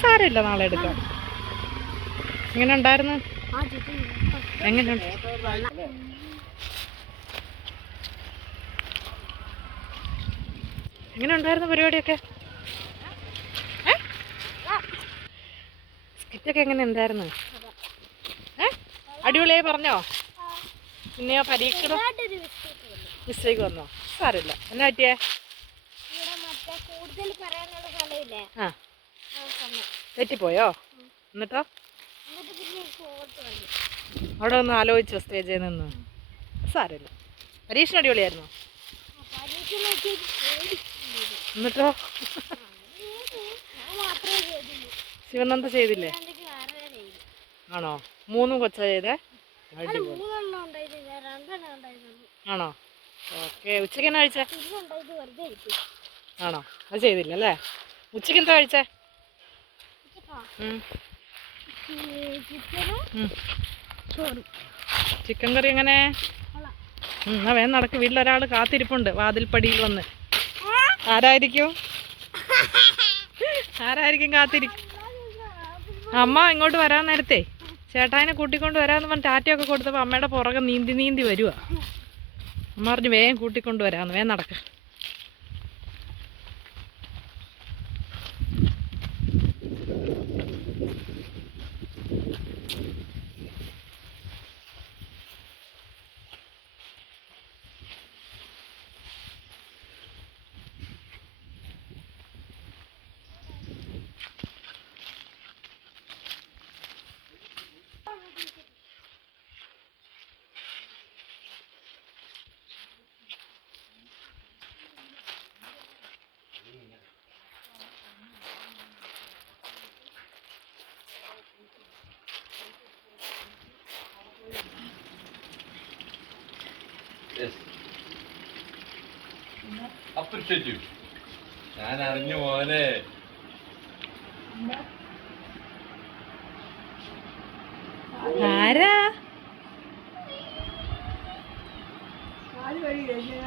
സാരമില്ല നാളെ എടുക്കാം. എങ്ങനെ ഉണ്ടായിരുന്നു? എങ്ങനെയുണ്ട് എങ്ങനെ ഉണ്ടായിരുന്നു പരിപാടിയൊക്കെ? സ്കിറ്റൊക്കെ എങ്ങനെ ഉണ്ടായിരുന്നു? ഏ? അടിപൊളിയായി പറഞ്ഞോ? പിന്നെയോ പരീക്ഷ. മിസ്റ്റേക്ക് വന്നോ? സാരമില്ല. എന്നാ പറ്റിയേ? കൂടുതൽ പറയാനുള്ള ആ. തെറ്റിപ്പോയോ? എന്നിട്ടോ? അവിടെ ഒന്ന് ആലോചിച്ചോ സ്റ്റേജിൽ നിന്ന്. സാരമില്ല. പരീക്ഷ അടിപൊളിയായിരുന്നു എന്നിട്ടോ? ശിവനന്ദ ചെയ്തില്ലേ? ആണോ? മൂന്നും കൊച്ച ചെയ്തേ? ആണോ? ഓക്കെ. ഉച്ചയ്ക്ക് എന്നാ കഴിച്ചേ? പിന്നെ വെറുതെ ഇരിക്കും ആണോ? അത് ചെയ്തില്ല അല്ലേ ഉച്ചയ്ക്ക് എന്താ കഴിച്ചേ ചിക്കൻ കറി എങ്ങനെ? എന്നാ വേഗം നടക്ക്. വീട്ടിൽ വീട്ടിലൊരാൾ കാത്തിരിപ്പുണ്ട് വാതിൽപ്പടിയിൽ വന്ന്. ആരായിരിക്കും? ആരായിരിക്കും കാത്തിരിക്കും അമ്മ ഇങ്ങോട്ട് വരാൻ നേരത്തെ. ചേട്ടായിനെ കൂട്ടിക്കൊണ്ട് വരാന്ന് പറഞ്ഞ് ടാറ്റയൊക്കെ കൊടുത്തപ്പോൾ അമ്മയുടെ പുറകെ നീന്തി നീന്തി വരുവാ. അമ്മ പറഞ്ഞു വേഗം കൂട്ടിക്കൊണ്ട് വരാന്ന് വേഗം നടക്ക. Yes appreciate. ഞാൻ അറിഞ്ഞു പോലെ ആരാ കാൽ കഴിയില്ല